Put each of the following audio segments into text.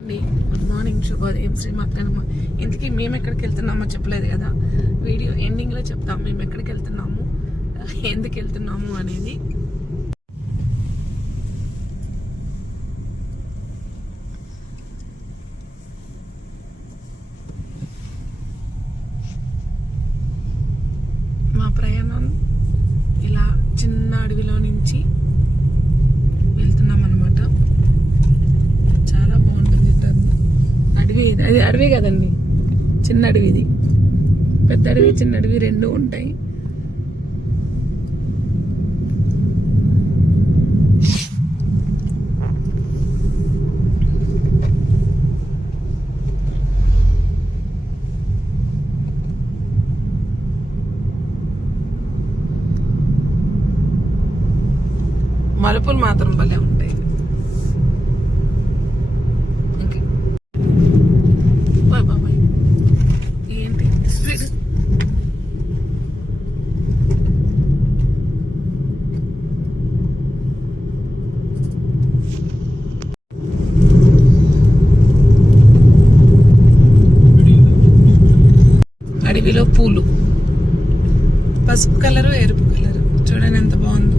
Good morning శుభోదయం శ్రీ మక్కనమ్మ ఇంతకీ మేము ఎక్కడికి వెళ్తున్నామో చెప్పలేదు కదా? వీడియో ఎండింగ్లో చెప్తాం. మేము ఎక్కడికి వెళ్తున్నాము? ఎందుకు వెళ్తున్నాము అనేది. మా ప్రయాణం ఇలా చిన్న అడవిలో నుంచి వెళ్తున్నాం అనమాట చాలా బాగుంటుంది టర్న్ అడవి ఇది. అది అడవి కదండి. చిన్న అడవి ఇది పెద్ద అడవి చిన్న అడవి రెండు ఉంటాయి. మలుపులు మాత్రం భలే ఉంటాయి. పూలు. పసుపు కలరు ఎరుపు కలరు. చూడండి ఎంత బాగుందో.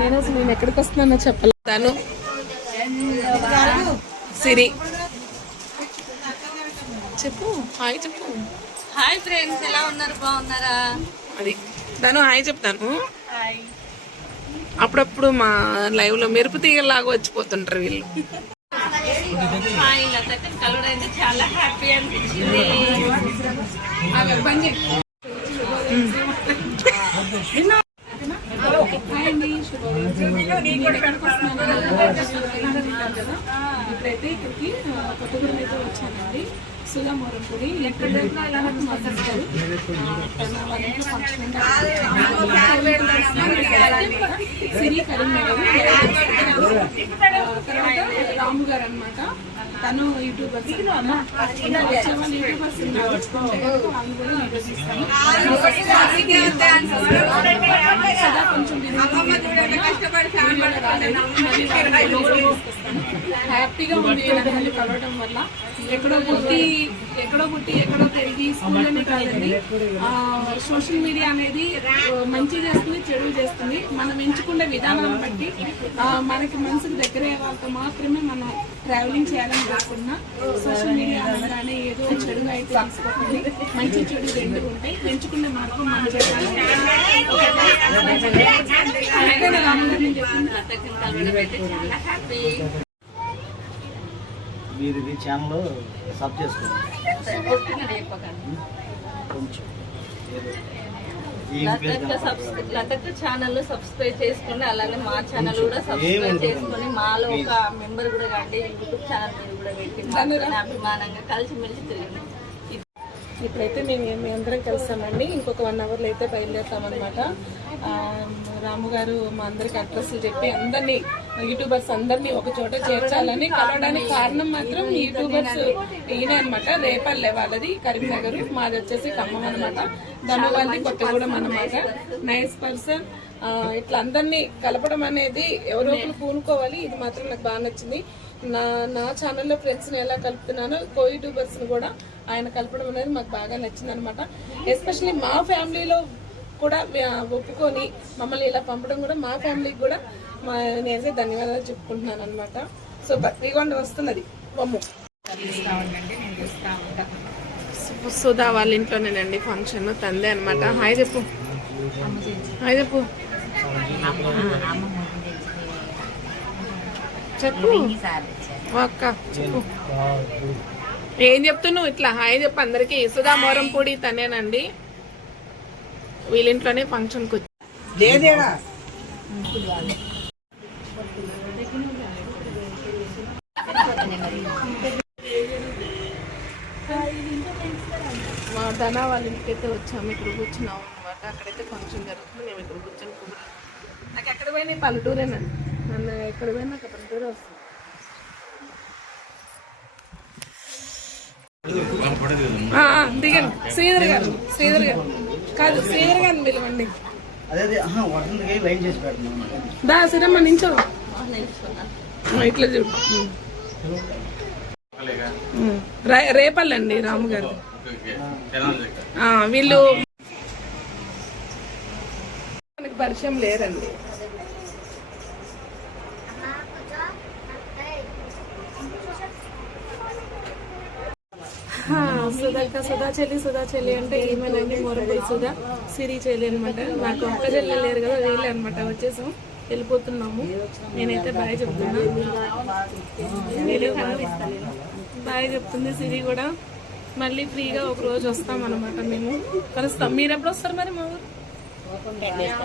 నేను అసలు నేను ఎక్కడికి వస్తున్నానో చెప్పలేదు తను సిరి. చెప్పు. హాయ్ చెప్పు. హాయ్ ఫ్రెండ్స్ ఎలా ఉన్నారు? బాగున్నారా? అది. తను హాయ్ చెప్తాను. అప్పుడప్పుడు మా లైవ్లో మెరుపు తీగలాగా వచ్చిపోతుంటారు వీళ్ళు. హాయ్ లతకి కలవడైంది చాలా హ్యాపీ అనిపించింది. ఇప్పుడైతే ఇక్కడికి కొత్తగూడెం అయితే వచ్చానండి. ఎక్కడ సిరి కరీంనగర్ తర్వాత రాము గారు అనమాట తను యూట్యూబర్స్ యూట్యూబర్స్ ఉన్నారు వాళ్ళు కూడా వీడియోస్ ఇస్తాను సదా కొంచెం హ్యాపీగా ఉంది. కలవడం వల్ల. ఎక్కడో ఎక్కడో పుట్టి ఎక్కడో పెరిగి స్కూల్లోనే కాదండి. సోషల్ మీడియా అనేది మంచి చేస్తుంది చెడు చేస్తుంది. మనం ఎంచుకునే విధానం బట్టి ఆ, మనకి మనసుకు దగ్గర వాళ్ళతో మాత్రమే మనం ట్రావెలింగ్ చేయాలని కాకుండా సోషల్ మీడియా అనగానే ఏదో చెడుగా అయితే తీసుకోకండి మంచి చెడు రెండు ఉంటాయి. ఎంచుకునే మార్గం మనం అయితే చాలా. హ్యాపీ మీరు ఇది ఛానల్ సబ్ చేసుకోండి. కొంచెం లతక్క ఛానల్ సబ్స్క్రైబ్ చేసుకోండి అలానే మా ఛానల్ కూడా సబ్స్క్రైబ్? చేసుకొని మాలో ఒక మెంబర్ కూడా కండి యూట్యూబ్ ఛానల్ కూడా పెట్టి అభిమానంగా కలిసి మెలిసి తిరిగింది ఇప్పుడైతే మేము మేము అందరం కలుస్తామండి ఇంకొక వన్ అవర్లో అయితే బయలుదేరుతామన్నమాట. రాము గారు మా అందరికి అడ్రస్లు చెప్పి అందరినీ యూట్యూబర్స్ అందరినీ ఒక చోట చేర్చాలని కలవడానికి కారణం మాత్రం యూట్యూబర్స్ ఈయన అనమాట రేపల్లె వాళ్ళది కరీంనగర్. మాది వచ్చేసి ఖమ్మం అనమాట దమ్మవాళ్ళది కొత్తగూడెం అనమాట నైస్ పర్సన్ ఇట్లా అందరినీ కలపడం అనేది ఎవరో ఒకరు పూనుకోవాలి. ఇది మాత్రం నాకు బాగా నచ్చింది. నా నా ఛానల్లో ఫ్రెండ్స్ని ఎలా కలుపుతున్నానో కో యూట్యూబర్స్ని కూడా ఆయన కలపడం అనేది మాకు బాగా నచ్చింది అనమాట ఎస్పెషల్లీ మా ఫ్యామిలీలో కూడా ఒప్పుకొని మమ్మల్ని ఇలా పంపడం కూడా మా ఫ్యామిలీకి కూడా మా నేనైతే ధన్యవాదాలు చెప్పుకుంటున్నాను అనమాట సో బక్రీగొండ వస్తున్నది. బొమ్మ సు- సుధా వాళ్ళ ఇంట్లోనేనండి ఫంక్షన్ తందే అనమాట హాయ్ చెప్పు. హాయ్ చెప్పు. చెప్పు. అక్క చెప్పు. ఏం చెప్తున్నావు ఇట్లా? హాయ్ చెప్పు అందరికి. సుధా మోరంపూడి తనేనండి. వీళ్ళింట్లోనే ఫంక్షన్కి వచ్చి మా ధన వాళ్ళ ఇంటికి అయితే వచ్చాము. ఇక్కడ కూర్చున్నాం అనమాట అక్కడైతే ఫంక్షన్ జరుగుతుంది. మేము ఇక్కడ కూర్చొని నాకు ఎక్కడ పోయినా పల్లెటూరేనా? నన్ను ఎక్కడ పోయినా నాకు పల్లెటూరే వస్తుంది. ఆ, ఆ, దిగండి. శ్రీధర్ గారు శ్రీధర్ గారు. కాదు శ్రీధర్ గారిని పిలవండి. దా సిరమ్మ నించో ఆ, ఇట్లా. రే- రేపల్లండి రాము గారు. ఆ, వీళ్ళు మనకి పరిచయం లేరండి ఆ, సుధాక సుధా చెల్లి సుధా చెల్లి అంటే ఏమేనండి? మొరపై సుధా సిరి చెల్లి అనమాట నాకు ఒక్క చెల్లి లేరు కదా వీళ్ళే అనమాట వచ్చేసాం వెళ్ళిపోతున్నాము. నేనైతే బాయ్ చెప్తున్నా. వీళ్ళు బాయ్ చెప్తుంది సిరి కూడా. మళ్ళీ ఫ్రీగా ఒక రోజు వస్తాం అనమాట మేము. కలుస్తాం. మీరు ఎప్పుడు వస్తారు మరి మా ఊరు? మళ్ళీ అక్క,